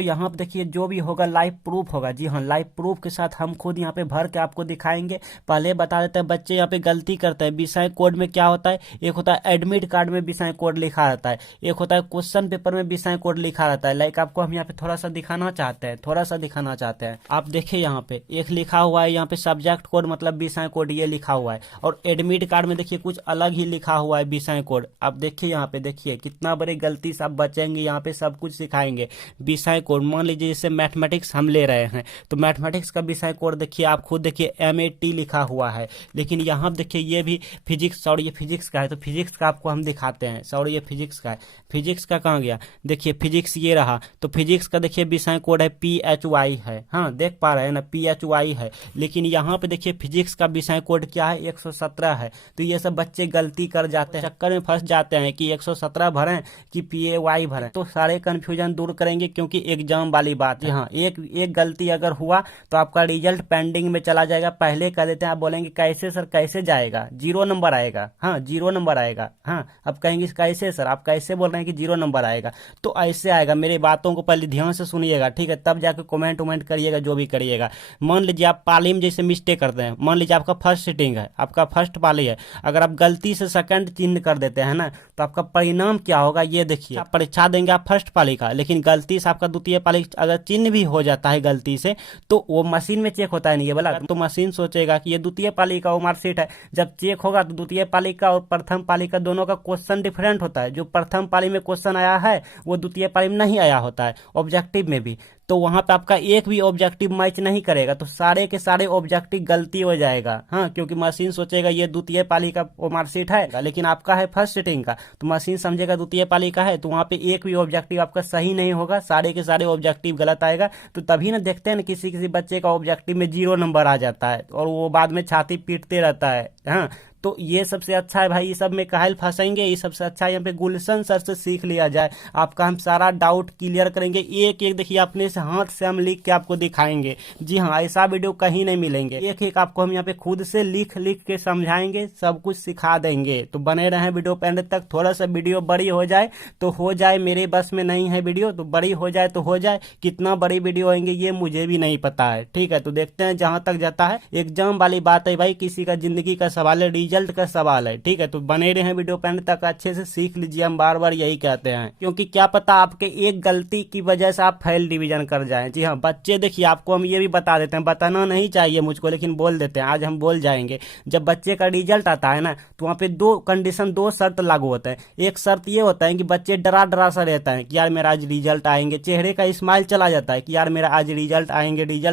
तो यहाँ पे देखिए जो भी होगा लाइव प्रूफ होगा। जी हाँ, लाइव प्रूफ के साथ हम खुद यहाँ पे भर के आपको दिखाएंगे। पहले बता देते हैं, बच्चे यहाँ पे गलती करते हैं। विषय कोड में क्या होता है, एक होता है एडमिट कार्ड में विषय कोड लिखा रहता है, एक होता है क्वेश्चन पेपर में विषय कोड लिखा रहता है। लाइक आपको हम यहाँ पे थोड़ा सा दिखाना चाहते हैं, आप देखिए यहाँ पे एक लिखा हुआ है, यहाँ पे सब्जेक्ट कोड मतलब विषय कोड ये लिखा हुआ है, और एडमिट कार्ड में देखिए कुछ अलग ही लिखा हुआ है विषय कोड। आप देखिए यहाँ पे, देखिए कितना बड़ी गलती से आप बचेंगे। यहाँ पे सब कुछ सिखाएंगे। विषय कोड मान लीजिए जैसे मैथमेटिक्स हम ले रहे हैं, तो मैथमेटिक्स का विषय कोड देखिए, आप खुद देखिए MAT लिखा हुआ है, लेकिन यहाँ देखिए ये भी फिजिक्स, और ये फिजिक्स का है, तो फिजिक्स का आपको हम दिखाते हैं। सॉरी ये फिजिक्स का है, फिजिक्स का कहाँ गया, देखिए फिजिक्स ये रहा, तो फिजिक्स का देखिए विषय कोड है PHY है। हाँ देख पा रहे हैं ना, PHY है, लेकिन यहाँ पे देखिए फिजिक्स का विषय कोड क्या है, 117 है। तो ये सब बच्चे गलती कर जाते हैं, चक्कर में फंस जाते हैं कि 117 भरें कि PAY भरें। तो सारे कंफ्यूजन दूर करेंगे, क्योंकि एग्जाम वाली बात है। हाँ, एक गलती अगर हुआ तो आपका रिजल्ट पेंडिंग में चला जाएगा। पहले कह देते हैं, आप बोलेंगे कैसे सर, कैसे जाएगा, 0 नंबर आएगा। हाँ 0 नंबर आएगा। हाँ अब कहेंगे कैसे सर, आप कैसे बोल रहे हैं कि 0 नंबर आएगा, तो ऐसे आएगा। मेरी बातों को पहले ध्यान से सुनिएगा, ठीक है, तब जाके कमेंट उमेंट करिएगा जो भी करिएगा। मान लीजिए आप पाली में जैसे मिस्टेक करते हैं, मान लीजिए आपका फर्स्ट सिटिंग है, आपका फर्स्ट पाली है, अगर आप गलती से सेकंड चिन्ह कर देते हैं ना, तो आपका परिणाम क्या होगा ये देखिए। आप परीक्षा देंगे आप फर्स्ट पाली का, लेकिन गलती से आपका द्वितीय पाली अगर चिन्ह भी हो जाता है गलती से, तो वो मशीन में चेक होता है नहीं ये वाला, तो मशीन सोचेगा कि ये द्वितीय पाली का वो मार्कशीट है। जब चेक होगा तो द्वितीय पाली का और प्रथम पाली का दोनों का क्वेश्चन डिफरेंट होता है। जो प्रथम पाली में क्वेश्चन आया है वो द्वितीय पाली में नहीं आया होता है, ऑब्जेक्टिव में भी। तो वहां पे आपका एक भी ऑब्जेक्टिव मैच नहीं करेगा, तो सारे के सारे ऑब्जेक्टिव गलती हो जाएगा। हाँ, क्योंकि मशीन सोचेगा ये द्वितीय पाली का मार्कशीट है, लेकिन आपका है फर्स्ट सिटिंग का, तो मशीन समझेगा द्वितीय पाली का है, तो वहां पे एक भी ऑब्जेक्टिव आपका सही नहीं होगा, सारे के सारे ऑब्जेक्टिव गलत आएगा। तो तभी ना देखते हैं ना किसी किसी बच्चे का ऑब्जेक्टिव में 0 नंबर आ जाता है, और वो बाद में छाती पीटते रहता है। हाँ, तो ये सबसे अच्छा है भाई, ये सब में काहे फंसेंगे, ये सबसे अच्छा है यहाँ पे गुलशन सर से सीख लिया जाए। आपका हम सारा डाउट क्लियर करेंगे, एक एक देखिए अपने से हाथ से हम लिख के आपको दिखाएंगे। जी हाँ, ऐसा वीडियो कहीं नहीं मिलेंगे, एक एक आपको हम यहाँ पे खुद से लिख लिख के समझाएंगे, सब कुछ सिखा देंगे। तो बने रहें वीडियो पे अंत तक। थोड़ा सा वीडियो बड़ी हो जाए तो हो जाए, मेरे बस में नहीं है वीडियो, तो बड़ी हो जाए तो हो जाए। कितना बड़ी वीडियो होंगे ये मुझे भी नहीं पता है, ठीक है। तो देखते हैं जहां तक जाता है। एग्जाम वाली बात है भाई, किसी का जिंदगी का सवाल है, रिजल्ट का सवाल है, ठीक है। तो बने रहे हैं वीडियो पे अंत तक, अच्छे से सीख लीजिए, हम बार बार यही कहते हैं, क्योंकि क्या पता आपके एक गलती की वजह से आप फेल डिवीजन कर जाएं। जी हाँ बच्चे, देखिए आपको हम ये भी बता देते हैं, बताना नहीं चाहिए मुझको, लेकिन बोल देते हैं, आज हम बोल जाएंगे। जब बच्चे का रिजल्ट आता है ना, तो वहाँ पे 2 कंडीशन, 2 शर्त लागू होते हैं। एक शर्त ये होता है कि बच्चे डरा डरा सा रहता है कि यार मेरा आज रिजल्ट आएंगे, चेहरे का स्माइल चला जाता है कि यार मेरा आज रिजल्ट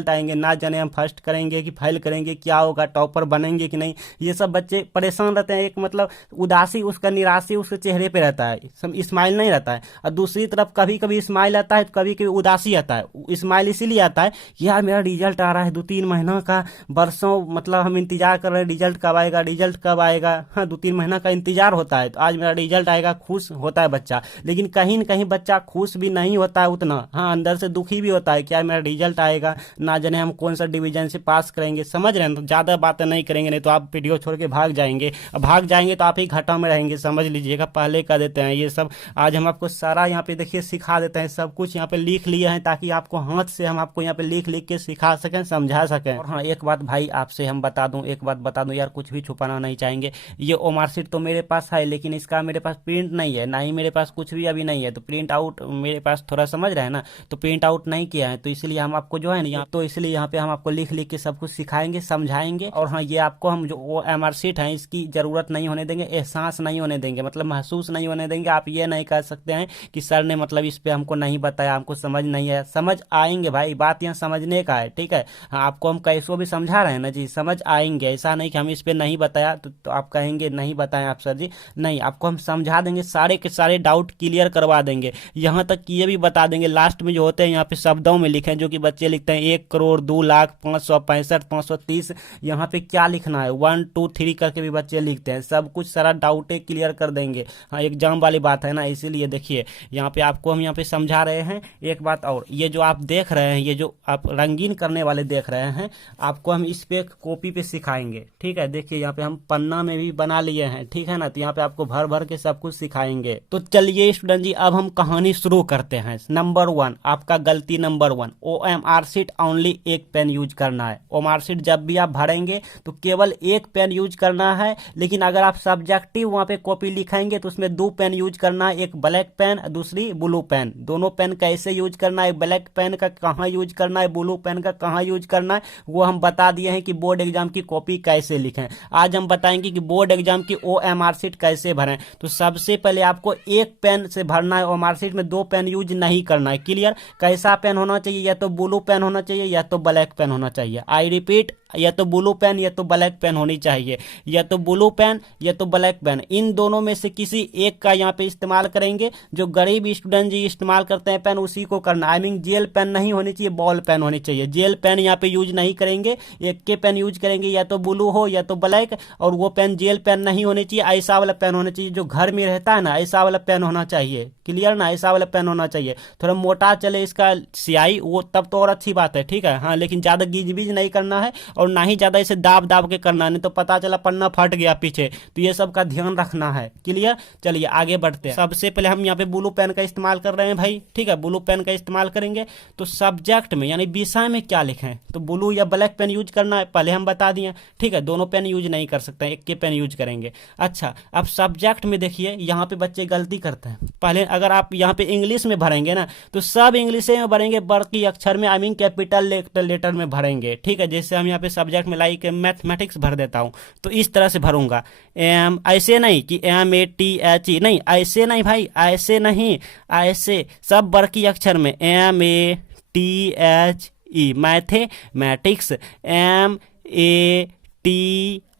आएंगे, ना जाने हम फर्स्ट करेंगे कि फेल करेंगे, क्या होगा, टॉपर बनेंगे कि नहीं। ये सब बच्चे परेशान रहते हैं, एक मतलब उदासी, उसका निराशी उसके चेहरे पे रहता है, स्माइल नहीं रहता है। और दूसरी तरफ कभी कभी स्माइल आता है, कभी कभी उदासी आता है। स्माइल इसीलिए आता है कि यार मेरा रिजल्ट आ रहा है, 2-3 महीना का, बरसों मतलब हम इंतजार कर रहे हैं, रिजल्ट कब आएगा, रिजल्ट कब आएगा। हाँ 2-3 महीना का इंतजार होता है, तो आज मेरा रिजल्ट आएगा, खुश होता है बच्चा। लेकिन कहीं न कहीं बच्चा खुश भी नहीं होता है उतना, हाँ अंदर से दुखी भी होता है कि यार मेरा रिजल्ट आएगा, ना जाने हम कौन सा डिवीजन से पास करेंगे। समझ रहे हैं, तो ज्यादा बातें नहीं करेंगे, नहीं तो आप वीडियो छोड़ के भाग जाएंगे। भाग जाएंगे तो आप ही घाटा में रहेंगे, समझ लीजिएगा। पहले कर देते हैं ये सब, आज हम आपको सारा यहाँ पे देखिए सिखा देते हैं, सब कुछ यहाँ पे लिख लिए हैं, ताकि आपको हाथ से हम आपको यहाँ पे लिख लिख के सिखा सकें, समझा सकें। और हाँ एक बात भाई आपसे हम बता दूं, एक बात बता दूं यार, कुछ भी छुपाना नहीं चाहेंगे। ये ओ मार्कशीट तो मेरे पास है, लेकिन इसका मेरे पास प्रिंट नहीं है, ना ही मेरे पास कुछ भी अभी नहीं है। तो प्रिंट आउट मेरे पास थोड़ा समझ रहे हैं ना, तो प्रिंट आउट नहीं किया है, तो इसलिए हम आपको जो है ना, तो इसलिए यहाँ पे हम आपको लिख लिख के सब कुछ सिखाएंगे, समझाएंगे। और हाँ ये आपको हम जो ओ मार्कशीट है इसकी जरूरत नहीं होने देंगे, एहसास नहीं होने देंगे, मतलब महसूस नहीं होने देंगे। आप ये नहीं कह सकते हैं कि सर ने मतलब इस पे हमको नहीं बताया, हमको समझ नहीं आया। समझ आएंगे भाई, बात यहाँ समझने का है, ठीक है। हाँ आपको हम कैसो भी समझा रहे हैं ना जी, समझ आएंगे। ऐसा नहीं कि हम इस पे नहीं बताया तो आप कहेंगे नहीं बताएं आप सर जी, नहीं, आपको हम समझा देंगे, सारे के सारे डाउट क्लियर करवा देंगे। यहाँ तक कि ये भी बता देंगे, लास्ट में जो होते हैं यहाँ पे शब्दों में लिखे, जो कि बच्चे लिखते हैं 1 करोड़ 2 लाख 565 530, यहाँ पे क्या लिखना है 1 2 3 करके के भी बच्चे लिखते हैं, सब कुछ सारा डाउटे क्लियर कर देंगे। हाँ, एग्जाम वाली बात है ना, इसीलिए देखिए यहाँ पे आपको हम यहाँ पे समझा रहे हैं। एक बात और, ये जो आप देख रहे हैं, ये जो आप रंगीन करने वाले देख रहे हैं, आपको हम इस पे कॉपी पे सिखाएंगे, ठीक है। देखिए यहाँ पे हम पन्ना में भी बना लिए हैं, ठीक है ना, तो यहाँ पे आपको भर भर के सब कुछ सिखाएंगे। तो चलिए स्टूडेंट जी, अब हम कहानी शुरू करते हैं। नंबर 1, आपका गलती नंबर 1, OMR शीट ओनली एक पेन यूज करना है। OMR शीट जब भी आप भरेंगे तो केवल एक पेन यूज करना है, लेकिन अगर आप सब्जेक्टिव वहां पे कॉपी लिखाएंगे तो उसमें 2 पेन यूज करना है, एक ब्लैक पेन, दूसरी ब्लू पेन। दोनों पेन कैसे यूज करना है, ब्लैक पेन का कहाँ यूज करना है, ब्लू पेन का कहाँ यूज करना है, वो हम बता दिए हैं कि बोर्ड एग्जाम की कॉपी कैसे लिखें। आज हम बताएंगे कि बोर्ड एग्जाम की OMR शीट कैसे भरें। तो सबसे पहले आपको एक पेन से भरना है, OMR शीट में 2 पेन यूज नहीं करना है। क्लियर? कैसा पेन होना चाहिए, या तो ब्लू पेन होना चाहिए या तो ब्लैक पेन होना चाहिए। आई रिपीट, या तो ब्लू पेन या तो ब्लैक पेन होनी चाहिए, या तो ब्लू पेन या तो ब्लैक पेन, इन दोनों में से किसी एक का यहाँ पे इस्तेमाल करेंगे। जो गरीब स्टूडेंट जी इस्तेमाल करते हैं पेन, उसी को करना। आई मीन जेल पेन नहीं होनी चाहिए, बॉल पेन होनी चाहिए। जेल पेन यहाँ पे यूज नहीं करेंगे, एक के पेन यूज करेंगे, या तो ब्लू हो या तो ब्लैक, और वो पेन जेल पेन नहीं होनी चाहिए, ऐसा वाला पेन होना चाहिए जो घर में रहता है ना, ऐसा वाला पेन होना चाहिए। क्लियर ना? ऐसा वाला पेन होना चाहिए, थोड़ा मोटा चले इसका स्याही, वो तब तो और अच्छी बात है, ठीक है। हाँ, लेकिन ज्यादा गीज नहीं करना है और ना ही ज्यादा इसे दाब दाब के करना, नहीं तो पता चला पन्ना फट गया पीछे, तो ये सब का ध्यान रखना है। क्लियर? चलिए आगे बढ़ते हैं। सबसे पहले हम यहाँ पे ब्लू पेन का इस्तेमाल कर रहे हैं भाई, ठीक है। ब्लू पेन का इस्तेमाल करेंगे तो सब्जेक्ट में यानी विषय में क्या लिखें, तो ब्लू या ब्लैक पेन यूज करना है, पहले हम बता दिए, ठीक है। दोनों पेन यूज नहीं कर सकते, एक के पेन यूज करेंगे। अच्छा, अब सब्जेक्ट में देखिए यहाँ पे बच्चे गलती करते हैं। पहले अगर आप यहाँ पे इंग्लिश में भरेंगे ना, तो सब इंग्लिश में भरेंगे, बड़की अक्षर में, आई मीन कैपिटल लेटर में भरेंगे, ठीक है। जैसे हम यहाँ पे सब्जेक्ट में लाइक मैथमेटिक्स भर देता हूँ, तो इस तरह से भरूंगा। एम, ऐसे नहीं कि MATHE, नहीं ऐसे नहीं भाई, ऐसे नहीं, ऐसे सब बड़की अक्षर में, MATHE, मैथमेटिक्स,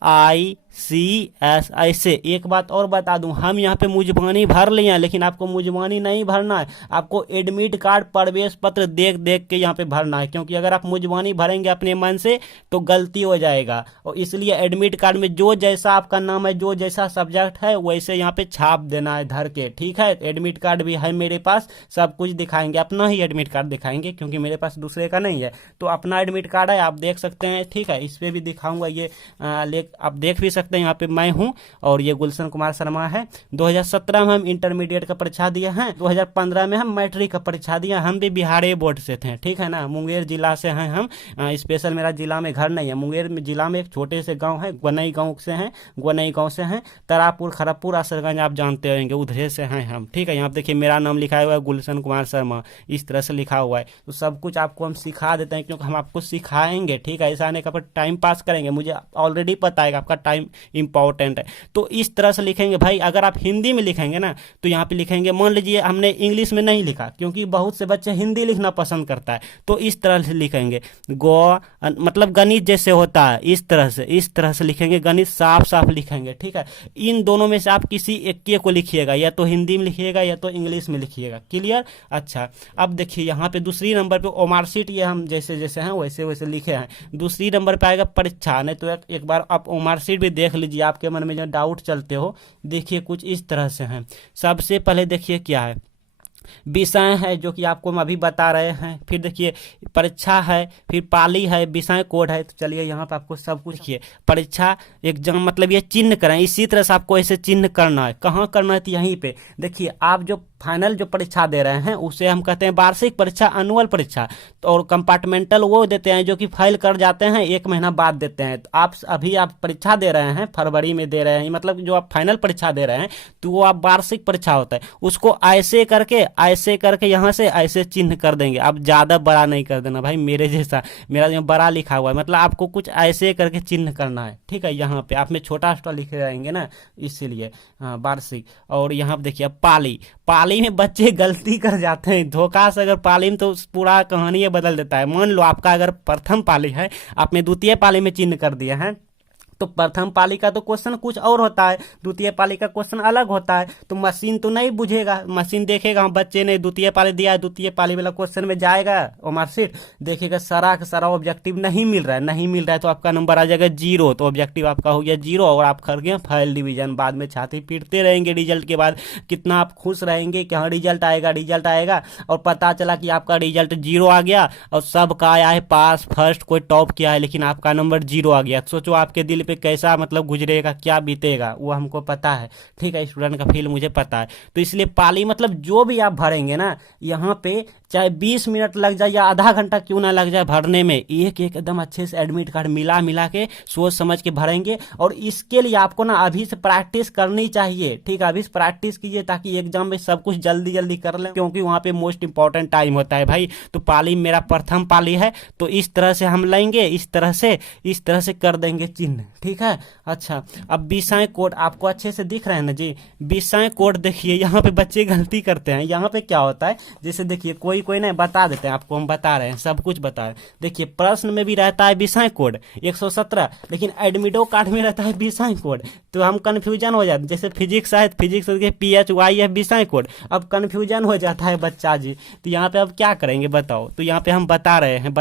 MATICS, ऐसे। एक बात और बता दूं, हम यहाँ पे मुजबानी भर लिए हैं, लेकिन आपको मुजबानी नहीं भरना है, आपको एडमिट कार्ड प्रवेश पत्र देख देख के यहाँ पे भरना है, क्योंकि अगर आप मुजबानी भरेंगे अपने मन से तो गलती हो जाएगा। और इसलिए एडमिट कार्ड में जो जैसा आपका नाम है, जो जैसा सब्जेक्ट है, वैसे यहाँ पे छाप देना है धर के, ठीक है। एडमिट कार्ड भी है मेरे पास, सब कुछ दिखाएंगे, अपना ही एडमिट कार्ड दिखाएंगे, क्योंकि मेरे पास दूसरे का नहीं है, तो अपना एडमिट कार्ड है, आप देख सकते हैं, ठीक है। इस पर भी दिखाऊंगा, ये आप देख भी सकते हैं। यहाँ पे मैं हूँ और ये गुलशन कुमार शर्मा है। 2017 में हम इंटरमीडिएट का परीक्षा दिए हैं, 2015 में हम मैट्रिक का परीक्षा दिया। हम भी बिहारी बोर्ड से थे, ठीक है ना, मुंगेर जिला से हैं हम। स्पेशल मेरा जिला में घर नहीं है, मुंगेर में जिला में एक छोटे से गांव है, गोनई गांव से हैं, गोनई गांव से हैं। तरापुर, खरगपुर, असरगंज आप जानते होंगे, उधर से हैं हम, ठीक है। यहाँ देखिए मेरा नाम लिखा हुआ है गुलशन कुमार शर्मा, इस तरह से लिखा हुआ है। तो सब कुछ आपको हम सिखा देते हैं, क्योंकि हम आपको सिखाएंगे, ठीक है। ऐसा नहीं कि टाइम पास करेंगे, मुझे ऑलरेडी पता है आपका टाइम इंपॉर्टेंट है, तो इस तरह से लिखेंगे भाई। अगर आप हिंदी में लिखेंगे ना, तो यहाँ पे लिखेंगे, मान लीजिए हमने इंग्लिश में नहीं लिखा, क्योंकि बहुत से बच्चे हिंदी लिखना पसंद करता है, तो इस तरह से लिखेंगे, मतलब गणित जैसे होता है, इस तरह से लिखेंगे, गणित साफ साफ लिखेंगे, ठीक है। इन दोनों में से आप किसी एक को लिखिएगा, या तो हिंदी में लिखिएगा या तो इंग्लिश में लिखिएगा। क्लियर? अच्छा, अब देखिए यहाँ पे दूसरी नंबर पे OMR शीट, ये हम जैसे जैसे हैं वैसे वैसे लिखे हैं। दूसरी नंबर पे आएगा परीक्षा, नहीं तो एक बार आप OMR शीट भी देख लीजिए, आपके मन में जो डाउट चलते हो, देखिए कुछ इस तरह से हैं। सबसे पहले देखिए क्या है, विषय है जो कि आपको हम अभी बता रहे हैं, फिर देखिए परीक्षा है, फिर पाली है, विषय कोड है। तो चलिए यहाँ पे आपको सब कुछ देखिए, परीक्षा एग्जाम मतलब ये चिन्ह करें, इसी तरह से आपको ऐसे चिन्ह करना है। कहाँ करना है? तो यहीं पे देखिए, आप जो फाइनल जो परीक्षा दे रहे हैं उसे हम कहते हैं वार्षिक परीक्षा, अनुअल परीक्षा। तो और कंपार्टमेंटल वो देते हैं जो कि फाइल कर जाते हैं, 1 महीना बाद देते हैं। तो आप अभी आप परीक्षा दे रहे हैं, फरवरी में दे रहे हैं, मतलब जो आप फाइनल परीक्षा दे रहे हैं, तो वो आप वार्षिक परीक्षा होता है, उसको ऐसे करके यहाँ से ऐसे चिन्ह कर देंगे। आप ज्यादा बड़ा नहीं कर देना भाई, मेरे जैसा, मेरा जो बड़ा लिखा हुआ है, मतलब आपको कुछ ऐसे करके चिन्ह करना है, ठीक है। यहाँ पे आप में छोटा छोटा लिखे रहेंगे ना, इसीलिए वार्षिक। और यहाँ पे देखिए पाली में बच्चे गलती कर जाते हैं धोखा से। अगर पाली में तो पूरा कहानी बदल देता है। मान लो आपका अगर प्रथम पाली है, आपने द्वितीय पाली में चिन्ह कर दिया है, तो प्रथम पाली का तो क्वेश्चन कुछ और होता है, द्वितीय पाली का क्वेश्चन अलग होता है। तो मशीन तो नहीं बुझेगा, मशीन देखेगा हम बच्चे ने द्वितीय पाली दिया है, द्वितीय पाली वाला क्वेश्चन में जाएगा और मार्कशीट देखेगा सारा का सारा ऑब्जेक्टिव नहीं मिल रहा है, नहीं मिल रहा है तो आपका नंबर आ जाएगा 0। तो ऑब्जेक्टिव आपका हो गया 0 और आप कर गए फेल डिवीजन। बाद में छाती पीटते रहेंगे रिजल्ट के बाद, कितना आप खुश रहेंगे कि हाँ रिजल्ट आएगा, रिजल्ट आएगा, और पता चला कि आपका रिजल्ट 0 आ गया और सबका आया है पास, फर्स्ट, कोई टॉप किया है, लेकिन आपका नंबर 0 आ गया। सोचो आपके दिल पे कैसा मतलब गुजरेगा, क्या बीतेगा, वो हमको पता है, ठीक है, स्टूडेंट का फील मुझे पता है। तो इसलिए पाली मतलब जो भी आप भरेंगे ना, यहाँ पे चाहे 20 मिनट लग जाए या आधा घंटा क्यों ना लग जाए भरने में, एक एकदम अच्छे से एडमिट कार्ड मिला मिला के सोच समझ के भरेंगे। और इसके लिए आपको ना अभी से प्रैक्टिस करनी चाहिए, ठीक है, अभी से प्रैक्टिस कीजिए ताकि एग्जाम में सब कुछ जल्दी जल्दी कर लें, क्योंकि वहाँ पे मोस्ट इंपॉर्टेंट टाइम होता है भाई। तो पाली मेरा प्रथम पाली है, तो इस तरह से हम लेंगे, इस तरह से कर देंगे चिन्ह, ठीक है। अच्छा, अब विषय कोड आपको अच्छे से दिख रहे हैं ना जी। विषय कोड देखिए, यहाँ पे बच्चे गलती करते हैं। यहाँ पे क्या होता है, जैसे देखिए कोई नहीं बता देते हैं आपको, हम बता रहे हैं, सब कुछ बता रहे हैं। देखिए प्रश्न में भी रहता है विषय कोड 117, लेकिन एडमिटो कार्ड में रहता है विषय कोड, तो हम कंफ्यूजन हो जाते हैं। जैसे फिजिक्स है, फिजिक्स PHY है विषय कोड, अब कंफ्यूजन हो जाता है बच्चा जी। तो यहाँ पे अब क्या करेंगे बताओ। तो यहाँ पे हम बता रहे हैं,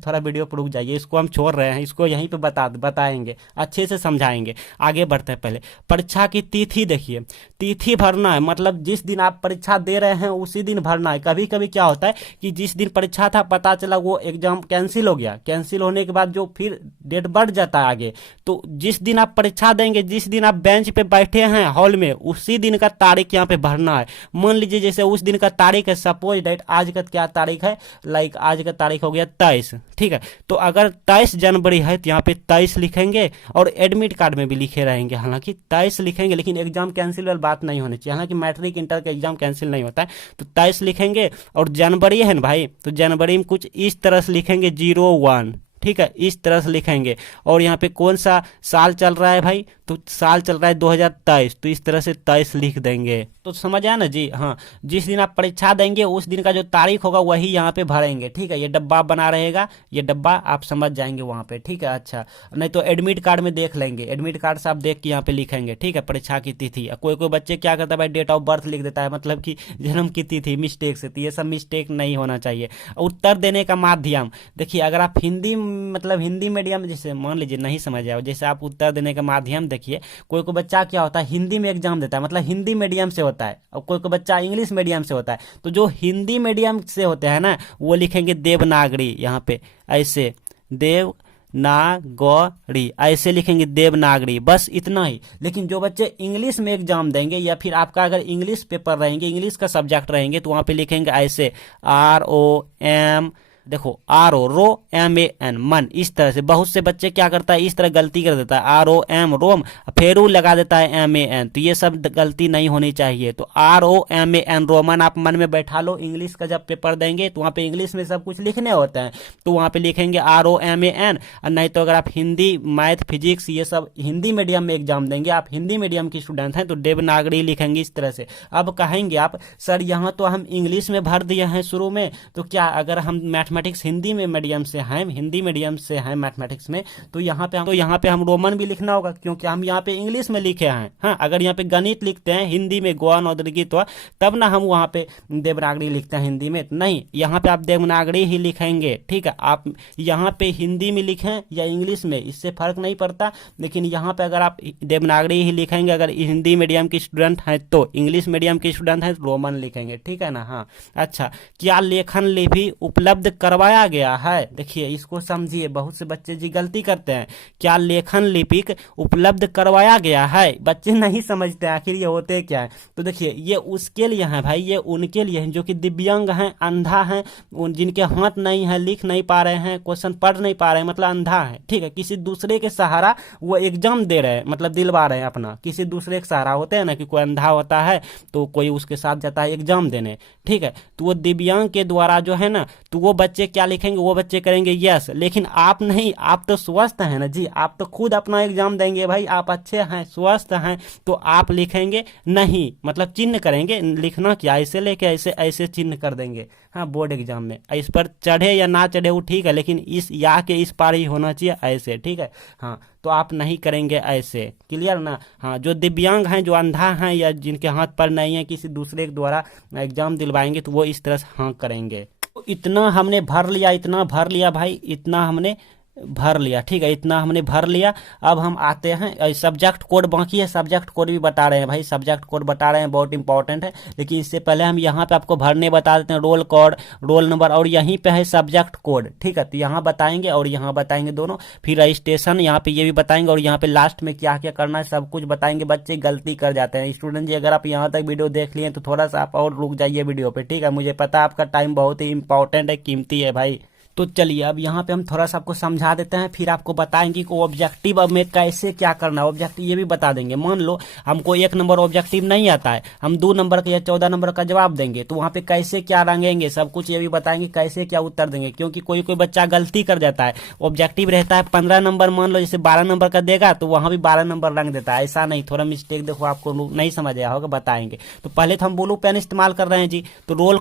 थोड़ा वीडियो पर रुक जाइए, इसको हम छोड़ रहे हैं, इसको यहीं पे बताएंगे, अच्छे से समझाएंगे। आगे बढ़ते हैं। पहले परीक्षा की तिथि देखिए, तिथि भरना है, मतलब जिस दिन आप परीक्षा दे रहे हैं उसी दिन भरना है। कभी कभी क्या होता है कि जिस दिन परीक्षा था पता चला वो एग्जाम कैंसिल हो गया, कैंसिल होने के बाद जो फिर डेट बढ़ जाता है आगे, तो जिस दिन आप परीक्षा देंगे, जिस दिन आप बेंच पे बैठे हैं हॉल में, उसी दिन का तारीख यहाँ पे भरना है। मान लीजिए जैसे उस दिन का तारीख है, सपोज डेट आज का क्या तारीख है, लाइक आज का तारीख हो गया 23, ठीक है। तो अगर 23 जनवरी है तो यहाँ पे 23 लिखेंगे, और एडमिट कार्ड में भी लिखे रहेंगे हालांकि 23 लिखेंगे, लेकिन एग्जाम कैंसिल वाली बात नहीं होनी चाहिए। हालांकि मैट्रिक इंटर का एग्जाम कैंसिल नहीं होता है, तो 23 लिखेंगे। और जनवरी है ना भाई, तो जनवरी में कुछ इस तरह से लिखेंगे 01, ठीक है, इस तरह से लिखेंगे। और यहाँ पे कौन सा साल चल रहा है भाई, तो साल चल रहा है 2023, तो इस तरह से 23 लिख देंगे। तो समझ आया ना जी। हाँ, जिस दिन आप परीक्षा देंगे उस दिन का जो तारीख होगा वही यहाँ पे भरेंगे, ठीक है। ये डब्बा बना रहेगा, ये डब्बा आप समझ जाएंगे वहाँ पे, ठीक है। अच्छा, नहीं तो एडमिट कार्ड में देख लेंगे, एडमिट कार्ड से आप देख के यहाँ पे लिखेंगे, ठीक है, परीक्षा की तिथि। कोई बच्चे क्या करता है भाई, डेट ऑफ बर्थ लिख देता है, मतलब कि जन्म की तिथि मिस्टेक से। तो ये सब मिस्टेक नहीं होना चाहिए। उत्तर देने का माध्यम देखिए, अगर आप हिंदी मतलब हिंदी मीडियम, जैसे मान लीजिए नहीं समझ आया, जैसे आप उत्तर देने का माध्यम देखिए, कोई बच्चा क्या होता है हिंदी में एग्जाम देता है, मतलब हिंदी मीडियम से होता है, और कोई बच्चा इंग्लिश मीडियम से होता है। तो जो हिंदी मीडियम से होते हैं ना, वो लिखेंगे देवनागरी, यहाँ पे ऐसे देवनागरी ऐसे लिखेंगे, देवनागरी, बस इतना ही। लेकिन जो बच्चे इंग्लिश में एग्जाम देंगे, या फिर आपका अगर इंग्लिश पेपर रहेंगे, इंग्लिश का सब्जेक्ट रहेंगे, तो वहाँ पे लिखेंगे ऐसे ROM, देखो ROMAN, मन, इस तरह से। बहुत से बच्चे क्या करता है, इस तरह गलती कर देता है, ROM रोम, फेरू लगा देता है MAN, तो ये सब गलती नहीं होनी चाहिए। तो ROMAN रोमन आप मन में बैठा लो। इंग्लिश का जब पेपर देंगे तो वहाँ पे इंग्लिश में सब कुछ लिखने होते हैं, तो वहाँ पे लिखेंगे ROMAN। और नहीं तो अगर आप हिंदी, मैथ, फिजिक्स ये सब हिंदी मीडियम में एग्जाम देंगे, आप हिंदी मीडियम की स्टूडेंट हैं, तो देवनागरी लिखेंगे इस तरह से। अब कहेंगे आप सर यहाँ तो हम इंग्लिश में भर दिए हैं शुरू में, तो क्या अगर हम मैथमेटिक्स हिंदी में मीडियम से हैं, हिंदी मीडियम से हैं मैथमेटिक्स में, तो यहाँ पे हम रोमन भी लिखना होगा, क्योंकि हम यहाँ पे इंग्लिश में लिखे हैं। हाँ, अगर यहाँ पे गणित लिखते हैं हिंदी में, गोवन औद्योगिक, तब ना हम वहाँ पे देवनागरी लिखते हैं हिंदी में, नहीं, यहाँ पे आप देवनागरी ही लिखेंगे, ठीक है। आप यहाँ पे हिंदी में लिखें या इंग्लिश में, इससे फर्क नहीं पड़ता, लेकिन यहाँ पे अगर आप देवनागरी ही लिखेंगे, अगर हिंदी मीडियम की स्टूडेंट हैं तो, इंग्लिश मीडियम की स्टूडेंट हैं रोमन लिखेंगे, ठीक है ना। हाँ, अच्छा, क्या लेखन लिपि उपलब्ध करवाया गया है, देखिए इसको समझिए, बहुत से बच्चे जी गलती करते हैं। क्या लेखन लिपिक उपलब्ध करवाया गया है, बच्चे नहीं समझते आखिर ये होते क्या है। तो देखिए ये उसके लिए है भाई, ये उनके लिए है जो कि दिव्यांग हैं, अंधा हैं, जिनके हाथ नहीं है, लिख नहीं पा रहे हैं, क्वेश्चन पढ़ नहीं पा रहे हैं, मतलब अंधा है, ठीक है। किसी दूसरे के सहारा वो एग्जाम दे रहे हैं, मतलब दिलवा रहे हैं अपना, किसी दूसरे के सहारा होते हैं ना, कि कोई अंधा होता है तो कोई उसके साथ जाता है एग्जाम देने, ठीक है। तो वो दिव्यांग के द्वारा जो है ना, तो वो बच्चे क्या लिखेंगे, वो बच्चे करेंगे यस। लेकिन आप नहीं, आप तो स्वस्थ हैं ना जी, आप तो खुद अपना एग्जाम देंगे भाई, आप अच्छे हैं, स्वस्थ हैं, तो आप लिखेंगे नहीं, मतलब चिन्ह करेंगे, लिखना क्या, ऐसे लेके ऐसे ऐसे चिन्ह कर देंगे। हाँ, बोर्ड एग्जाम में इस पर चढ़े या ना चढ़े वो ठीक है, लेकिन इस या के इस पार ही होना चाहिए, ऐसे, ठीक है। हाँ, तो आप नहीं करेंगे ऐसे, क्लियर ना। हाँ, जो दिव्यांग हैं, जो अंधा हैं, या जिनके हाथ पर नहीं है, किसी दूसरे के द्वारा एग्जाम दिलवाएंगे तो वो इस तरह से हाँ करेंगे। तो इतना हमने भर लिया, इतना भर लिया भाई, इतना हमने भर लिया, ठीक है, इतना हमने भर लिया। अब हम आते हैं सब्जेक्ट कोड, बाकी है सब्जेक्ट कोड भी बता रहे हैं भाई, सब्जेक्ट कोड बता रहे हैं, बहुत इंपॉर्टेंट है। लेकिन इससे पहले हम यहाँ पे आपको भरने बता देते हैं, रोल कोड, रोल नंबर, और यहीं पे है सब्जेक्ट कोड, ठीक है। तो यहाँ बताएंगे और यहाँ बताएंगे दोनों, फिर रजिस्ट्रेशन यहाँ पे ये भी बताएंगे, और यहाँ पे लास्ट में क्या क्या करना है सब कुछ बताएंगे। बच्चे गलती कर जाते हैं स्टूडेंट जी, अगर आप यहाँ तक वीडियो देख लिए तो थोड़ा सा आप और रुक जाइए वीडियो पे, ठीक है। मुझे पता है आपका टाइम बहुत ही इंपॉर्टेंट है, कीमती है भाई। तो चलिए अब यहाँ पे हम थोड़ा सा आपको समझा देते हैं, फिर आपको बताएंगे कि ऑब्जेक्टिव में कैसे क्या करना है। ऑब्जेक्टिव ये भी बता देंगे, मान लो हमको 1 नंबर ऑब्जेक्टिव नहीं आता है, हम 2 नंबर का या 14 नंबर का जवाब देंगे, तो वहाँ पे कैसे क्या रंगेंगे सब कुछ ये भी बताएंगे, कैसे क्या उत्तर देंगे। क्योंकि कोई कोई बच्चा गलती कर जाता है, ऑब्जेक्टिव रहता है 15 नंबर, मान लो जैसे 12 नंबर का देगा तो वहाँ भी 12 नंबर रंग देता है, ऐसा नहीं, थोड़ा मिस्टेक देखो, आपको नहीं समझ आया होगा, बताएंगे। तो पहले तो हम ब्लू पेन इस्तेमाल कर रहे हैं जी, तो रोल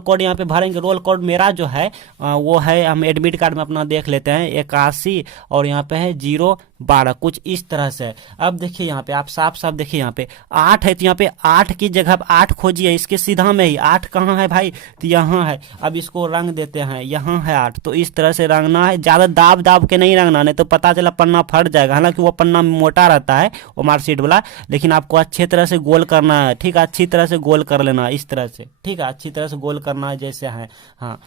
कोड यहाँ पे भरेंगे। रोल कोड मेरा जो है वो है, हम एडमिट कार्ड में अपना देख लेते हैं, 81 और यहाँ पे है 012, कुछ इस तरह से। अब देखिए यहाँ पे आप साफ साफ देखिए, यहाँ पे 8 है, तो यहाँ पे 8 की जगह 8 खोजिए, इसके सीधा में ही 8 कहाँ है भाई, तो यहाँ है। अब इसको रंग देते हैं, यहाँ है 8, तो इस तरह से रंगना है, ज्यादा दाब दाब के नहीं रंगना, नहीं तो पता चला पन्ना फट जाएगा। हालांकि वो पन्ना मोटा रहता है वो मार्कशीट वाला, लेकिन आपको अच्छे तरह से गोल करना है, ठीक है, अच्छी तरह से गोल कर लेना इस तरह से, ठीक है, अच्छी तरह से गोल करना है जैसे है। हाँ,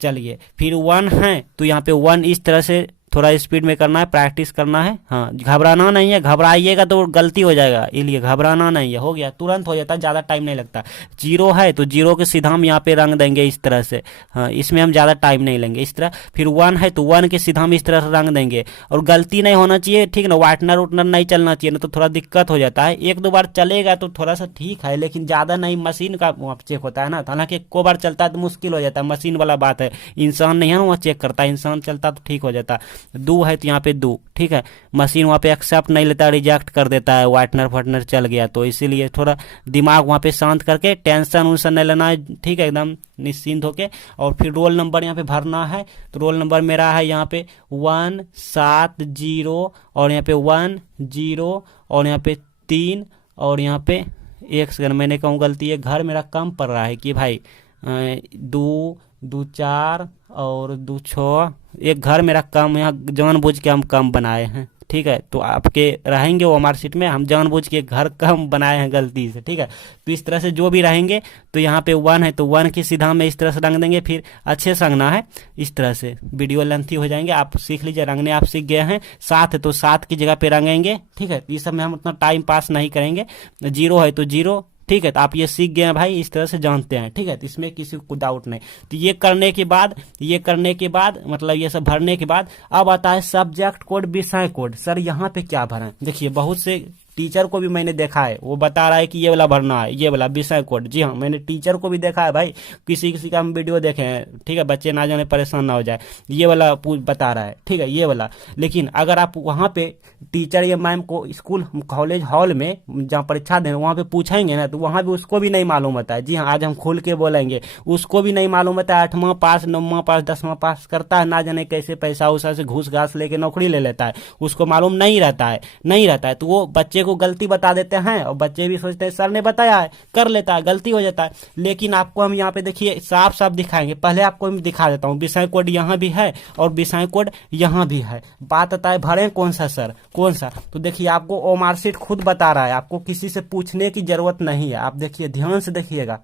चलिए फिर 1 है, तो यहाँ पे 1 इस तरह से थोड़ा स्पीड में करना है, प्रैक्टिस करना है। हाँ, घबराना नहीं है, घबराइएगा तो गलती हो जाएगा, इसलिए घबराना नहीं है, हो गया, तुरंत हो जाता है, ज़्यादा टाइम नहीं लगता। 0 है तो 0 के सीधा हम यहाँ पे रंग देंगे इस तरह से, हाँ, इसमें हम ज़्यादा टाइम नहीं लेंगे, इस तरह। फिर 1 है तो 1 के सीधा हम इस तरह से रंग देंगे, और गलती नहीं होना चाहिए, ठीक ना, वाइटनर उटनर नहीं चलना चाहिए, ना तो थोड़ा दिक्कत हो जाता है। 1-2 बार चलेगा तो थोड़ा सा ठीक है, लेकिन ज़्यादा नहीं, मशीन का वहाँ चेक होता है ना, हालांकि 1 बार चलता है तो मुश्किल हो जाता है, मशीन वाला बात है, इंसान नहीं है ना वहाँ चेक करता है, इंसान चलता तो ठीक हो जाता। 2 है तो यहाँ पे 2, ठीक है, मशीन वहाँ पे एक्सेप्ट नहीं लेता, रिजेक्ट कर देता है, वाइटनर फाइटनर चल गया, तो इसीलिए थोड़ा दिमाग वहाँ पे शांत करके, टेंशन उनसन नहीं लेना है, ठीक है, एकदम निश्चिंत होके। और फिर रोल नंबर यहाँ पे भरना है, तो रोल नंबर मेरा है यहाँ पे 170, और यहाँ पे 10 और यहाँ पे 3, और यहाँ पे 1 सेकंड, मैंने कहूँ गलती है, घर मेरा कम पड़ रहा है कि भाई 2 4 और 2 6, एक घर मेरा कम, यहाँ जानबूझ के हम कम बनाए हैं, ठीक है। तो आपके रहेंगे वो मार्कशीट में, हम जानबूझ के घर कम बनाए हैं गलती से, ठीक है। तो इस तरह से जो भी रहेंगे, तो यहाँ पे 1 है तो 1 की सीधा में इस तरह से रंग देंगे, फिर अच्छे से रंगना है इस तरह से। वीडियो लेंथी हो जाएंगे, आप सीख लीजिए रंगने, आप सीख गए हैं। 7 है तो 7 की जगह पे रंगेंगे, ठीक है, इस सब में हम उतना टाइम पास नहीं करेंगे। 0 है तो 0, ठीक है, तो आप ये सीख गए हैं भाई, इस तरह से जानते हैं, ठीक है, तो इसमें किसी को डाउट नहीं। तो ये करने के बाद मतलब ये सब भरने के बाद अब आता है सब्जेक्ट कोड, विषय कोड। सर यहाँ पे क्या भरें, देखिए बहुत से टीचर को भी मैंने देखा है, वो बता रहा है कि ये वाला भरना है, ये वाला विषय कोड। जी हाँ, मैंने टीचर को भी देखा है भाई, किसी किसी का हम वीडियो देखे हैं, ठीक है, बच्चे ना जाने परेशान ना हो जाए, ये वाला बता रहा है, ठीक है, ये वाला। लेकिन अगर आप वहाँ पे टीचर या मैम को स्कूल कॉलेज हॉल में जहाँ परीक्षा दें वहाँ पे पूछेंगे ना, तो वहाँ भी उसको भी नहीं मालूम होता है। जी हाँ, आज हम खुल के बोलेंगे, उसको भी नहीं मालूम होता है। 8वां पास, 9वां पास, 10वां पास करता है, ना जाने कैसे पैसा उसा से घूस घास लेके नौकरी ले लेता है, उसको मालूम नहीं रहता है, तो वो बच्चे को गलती बता देते हैं, और बच्चे भी सोचते हैं सर ने बताया है, कर लेता है, गलती हो जाता है। लेकिन आपको हम यहाँ पे देखिए साफ साफ दिखाएंगे। पहले आपको मैं दिखा देता हूँ, विषय कोड यहाँ भी है और विषय कोड यहाँ भी है। बात आता है भरें कौन सा सर, कौन सा, तो देखिए आपको ओ मार्कशीट खुद बता रहा है, आपको किसी से पूछने की जरूरत नहीं है। आप देखिए, ध्यान से देखिएगा,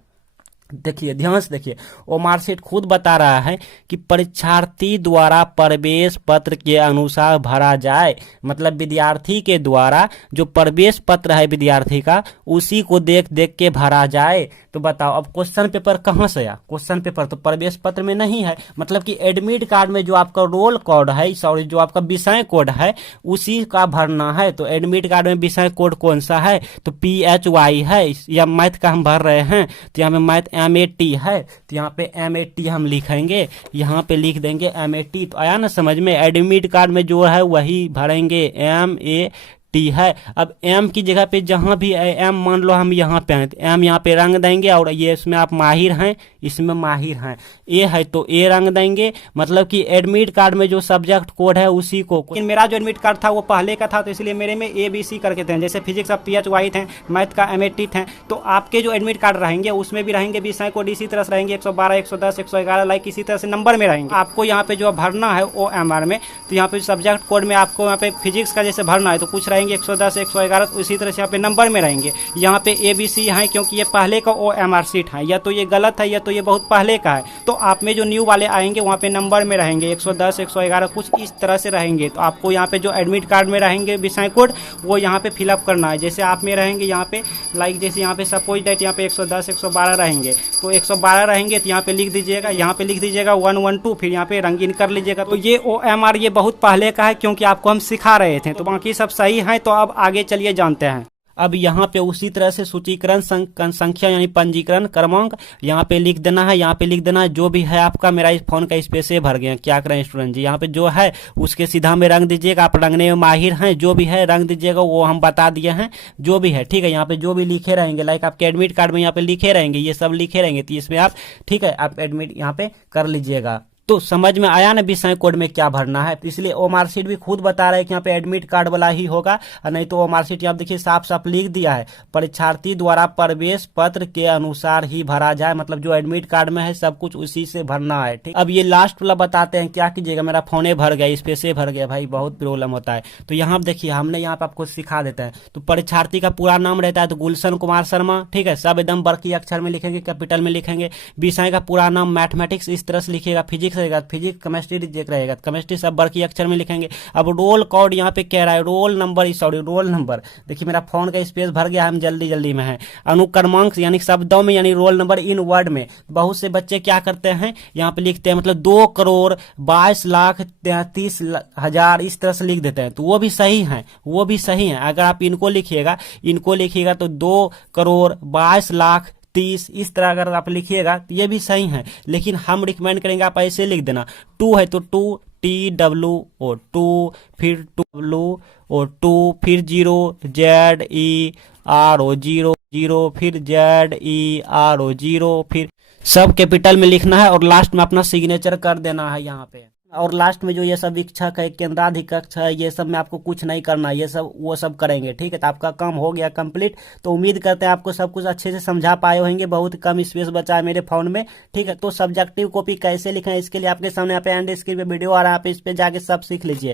ध्यान से देखिए, वो मार्कशीट खुद बता रहा है कि परीक्षार्थी द्वारा प्रवेश पत्र के अनुसार भरा जाए, मतलब विद्यार्थी के द्वारा जो प्रवेश पत्र है विद्यार्थी का, उसी को देख देख के भरा जाए। तो बताओ अब क्वेश्चन पेपर कहाँ से आया? क्वेश्चन पेपर तो प्रवेश पत्र में नहीं है, मतलब कि एडमिट कार्ड में जो आपका रोल कोड है, सॉरी जो आपका विषय कोड है उसी का भरना है। तो एडमिट कार्ड में विषय कोड कौन सा है? तो PHY है, या मैथ का हम भर रहे हैं तो यहाँ पे मैथ MAT है, तो यहाँ पे MAT हम लिखेंगे, यहाँ पे लिख देंगे MAT। तो आया ना समझ में? एडमिट कार्ड में जो है वही भरेंगे, MAT है। अब M की जगह पे जहां भी M मान लो हम यहाँ पे हैं तो M यहाँ पे रंग देंगे, और ये इसमें आप माहिर हैं, इसमें माहिर हैं। A है तो A रंग देंगे, मतलब कि एडमिट कार्ड में जो सब्जेक्ट कोड है उसी को। लेकिन मेरा जो एडमिट कार्ड था वो पहले का था, तो इसलिए मेरे में ABC करके थे, जैसे फिजिक्स का PHY थे, मैथ का MAT थे। तो आपके जो एडमिट कार्ड रहेंगे उसमें भी रहेंगे विषय कोड इसी तरह से रहेंगे, 112, 110, 111 लाइक इसी तरह से नंबर में रहेंगे। आपको यहाँ पे जो भरना है OMR में, तो यहाँ पे सब्जेक्ट कोड में आपको यहाँ पे फिजिक्स का जैसे भरना है तो कुछ रहेंगे 110, 111, तो इसी तरह से यहाँ पे नंबर में रहेंगे। यहाँ पे ABC है क्योंकि ये पहले का OMR शीट है, या तो ये गलत है या तो ये बहुत पहले का है। तो आप में जो न्यू वाले आएंगे वहाँ पे नंबर में रहेंगे 110, 111 कुछ इस तरह से रहेंगे। तो आपको यहाँ पे जो एडमिट कार्ड में रहेंगे विषय कोड वो यहाँ पे फिलअप करना है। जैसे आप में रहेंगे यहाँ पे लाइक जैसे यहाँ पे सपोज दैट यहाँ पे 110, 112 रहेंगे, तो 112 रहेंगे तो यहाँ पे लिख दीजिएगा, यहाँ पे लिख दीजिएगा 112, फिर यहाँ पे रंगीन कर लीजिएगा। तो ये OMR ये बहुत पहले का है क्योंकि आपको हम सिखा रहे थे, तो बाकी सब सही है। तो अब आगे चलिए जानते हैं। अब यहाँ पे उसी तरह से सूचीकरण संख्या यानी पंजीकरण क्रमांक यहाँ पे लिख देना है, यहाँ पे लिख देना है जो भी है आपका। मेरा इस फोन का स्पेस से भर गया, क्या करें स्टूडेंट जी? यहाँ पे जो है उसके सीधा में रंग दीजिएगा, आप रंगने में माहिर हैं, जो भी है रंग दीजिएगा, वो हम बता दिए हैं जो भी है, ठीक है। यहाँ पे जो भी लिखे रहेंगे लाइक आपके एडमिट कार्ड में यहाँ पे लिखे रहेंगे, ये सब लिखे रहेंगे, तो इसमें आप ठीक है आप एडमिट यहाँ पे कर लीजिएगा। तो समझ में आया ना विषय कोड में क्या भरना है? तो इसलिए OMR शीट भी खुद बता रहा है कि यहाँ पे एडमिट कार्ड वाला ही होगा, और नहीं तो OMR शीट यहाँ देखिए साफ साफ लिख दिया है, परीक्षार्थी द्वारा प्रवेश पत्र के अनुसार ही भरा जाए, मतलब जो एडमिट कार्ड में है सब कुछ उसी से भरना है, ठीक। अब ये लास्ट वाला बताते हैं क्या कीजिएगा। मेरा फोने भर गया, स्पेस भर गया भाई, बहुत प्रॉब्लम होता है। तो यहाँ देखिए हमने यहाँ पे आपको सिखा देते हैं। तो परीक्षार्थी का पूरा नाम रहता है तो गुलशन कुमार शर्मा, ठीक है, सब एकदम बड़की अक्षर में लिखेंगे, कैपिटल में लिखेंगे। विषय का पूरा नाम मैथमेटिक्स इस तरह से लिखिएगा, फिजिक्स रहेगा फिजिक्स, केमिस्ट्री रहेगा केमिस्ट्री, सब बड़की अक्षर में लिखेंगे। अब रोल कोड यहाँ पे कह रहा है, roll number, sorry roll number, देखिए मेरा फोन का स्पेस भर गया, हम जल्दी में है। अनुक्रमांक यानी शब्दों में, यानी रोल नंबर इन वर्ड में। बहुत से बच्चे क्या करते हैं यहाँ पे लिखते हैं मतलब 2,22,33,000 इस तरह से लिख देते हैं, तो वो भी सही है, वो भी सही है। अगर आप इनको लिखिएगा तो 2,22,30,000 इस तरह अगर आप लिखिएगा तो ये भी सही है। लेकिन हम रिकमेंड करेंगे आप ऐसे लिख देना, 2 है तो 2 TWO 2, फिर 2 और 2, फिर 0 ZERO 0, फिर ZERO 0, फिर सब कैपिटल में लिखना है, और लास्ट में अपना सिग्नेचर कर देना है यहाँ पे। और लास्ट में जो ये सब इच्छक है, केंद्राधिकक्ष है, ये सब में आपको कुछ नहीं करना, ये सब वो सब करेंगे, ठीक है। तो आपका काम हो गया कंप्लीट। तो उम्मीद करते हैं आपको सब कुछ अच्छे से समझा पाए होंगे, बहुत कम स्पेस बचा है मेरे फोन में, ठीक है। तो सब्जेक्टिव कॉपी कैसे लिखें इसके लिए आपके सामने यहाँ पे एंड स्क्रीन पे वीडियो आ रहा है, आप इस पे जाके सब सीख लीजिए।